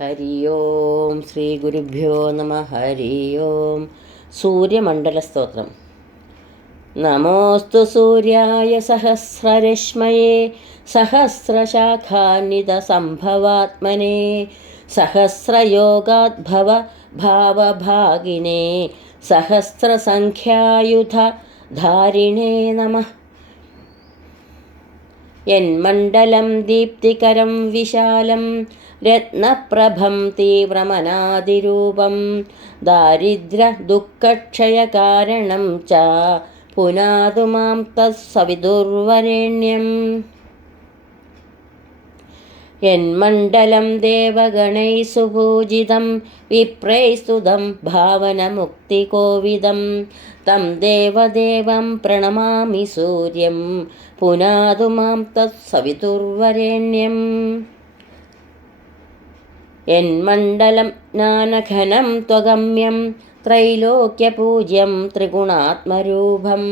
ഹരി ഓം ശ്രീ ഗുരുഭ്യോ നമ. ഹരി ഓം. സൂര്യമണ്ഡലസ്തോത്രം. നമോസ്തു സൂര്യായ സഹസ്രരശ്മയേ സഹസ്രശാഖാന്വിതസംഭവാത്മനെ സഹസ്രയോഗാദ്ഭവ ഭാവഭാഗിനേ സഹസ്രസംഖ്യായുധധാരിണേ നമഃ. യന്മണ്ഡലം ദീപ്തികരം വിശാലം രത്നപ്രഭം തീവ്രമനാദിരൂപം ദാരിദ്ര്യദുഃഖക്ഷയകാരണം ച പുനാതു മാം തത്സവിതുർവരേണ്യം. യന്മണ്ഡലം ദേവഗണൈः സുപൂജിതം വിപ്രൈസ്തുതം ഭാവനമുക്തികോവിദം തം ദേവദേവം പ്രണമാമി സൂര്യം പുനാതു മാം തത്സവിതുർവരേണ്യം. യന്മണ്ഡലം ജ്ഞാനഘനം ത്വഗമ്യം ത്രൈലോക്യപൂജ്യം ത്രിഗുണാത്മരൂപം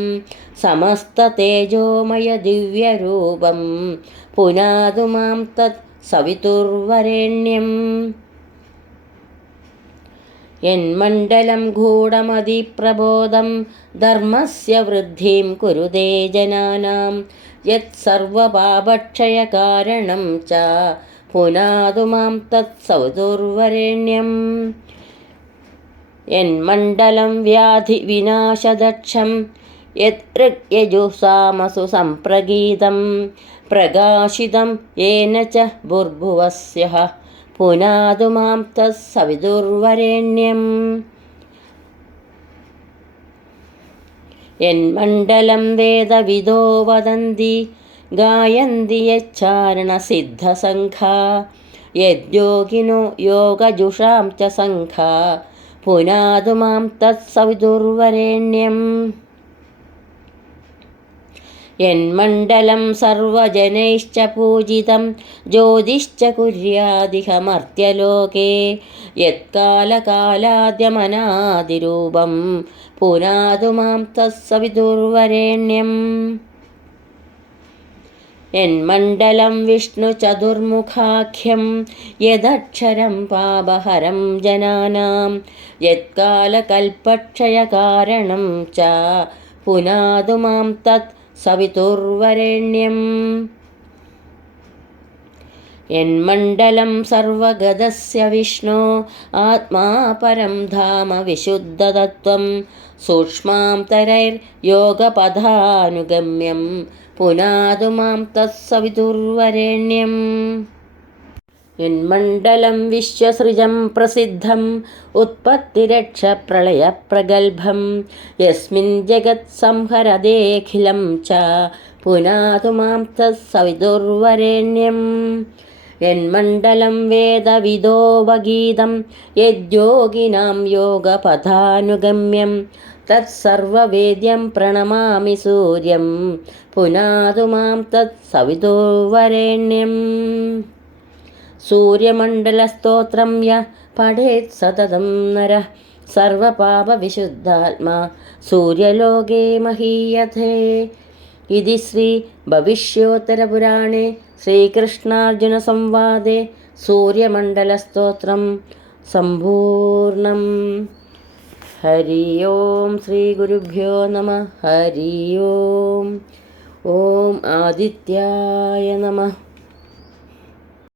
സമസ്തതേജോമയ ദിവ്യരൂപം പുനാതു മാം തത് സവിതുർവരേണ്യം. യന്മണ്ഡലം ഗൂഢമതിപ്രബോധം ധർമ്മസ്യ വൃദ്ധിം കുരുതേ ജനാനാം യത്സർവപാപക്ഷയകാരണം ച പുനാതു മാം തത്സവിതുർവരേണ്യം. യന്മണ്ഡലം വ്യാധിവിനാശദക്ഷം യദ്ഋഗ്യജുസാമസു സംപ്രഗീതം പ്രകാശിതം യേന ച ഭുർഭുവസ്യഃ പുനാതു മാം തത്സവിതുർവരേണ്യം. യന്മണ്ഡലം വേദവിദോ വദന്തി ഗായന്തി യച്ചാരണസിദ്ധസംഘാ യദ്യോഗിനോ യോഗജുഷാം ച സംഘാ പുനാതു മാം തത്സവിതുർവരേണ്യം. യന്മണ്ഡലം സർവജനൈശ്ച പൂജിതം ജ്യോതിശ്ച കുര്യാദിഹമർത്യലോകേ യത്കാലകാലാദ്യമനാദിരൂപം പുനാതു മാം തത്സവിതുർവരേണ്യം. യന്മണ്ഡലം വിഷ്ണുചതുർമുഖാഖ്യം യദക്ഷരം പാപഹരം ജനാനാം യത്കാലകൽപക്ഷയകാരണം ച പുനാതു മാം തത് സവിതുർവരേണ്യം. യന്മണ്ഡലം സർവഗതസ്യ വിഷ്ണോ ആത്മാ പരം ധാമ വിശുദ്ധതത്വം സൂക്ഷ്മാംതരൈർയോഗപഥാനുഗമ്യം പുനാതു മാം തത്സവിതുർവരേണ്യം. യന്മണ്ഡലം വിശ്വസൃജം പ്രസിദ്ധം ഉത്പത്തിരക്ഷപ്രളയപ്രഗൽഭം യസ്മിൻ ജഗത്സംഹരദേഖിലം ച പുനാതു മാം തത്സവിതുർവരേണ്യം. യന്മണ്ഡലം വേദവിദോ വഗീതം യദ്യോഗിനാം യോഗപഥാനുഗമ്യം തത്സർവവേദ്യം പ്രണമാമി സൂര്യം പുനാതു മാം തത്സവിതുർവരേണ്യം. സൂര്യമണ്ഡലസ്തോത്രം യഃ പഠേത് സതതം നരഃ സർവപാപവിശുദ്ധാത്മാ സൂര്യലോകേ മഹീയതേ. ഇതി ശ്രീ ഭവിഷ്യോത്തരപുരാണേ ശ്രീകൃഷ്ണാർജുനസംവാദേ സൂര്യമണ്ഡലസ്തോത്രം സമ്പൂർണം. ഹരി ഓം. ശ്രീ ഗുരുഭ്യോ നമ. ഹരി ഓം. ഓം ആദിത്യായ നമഃ.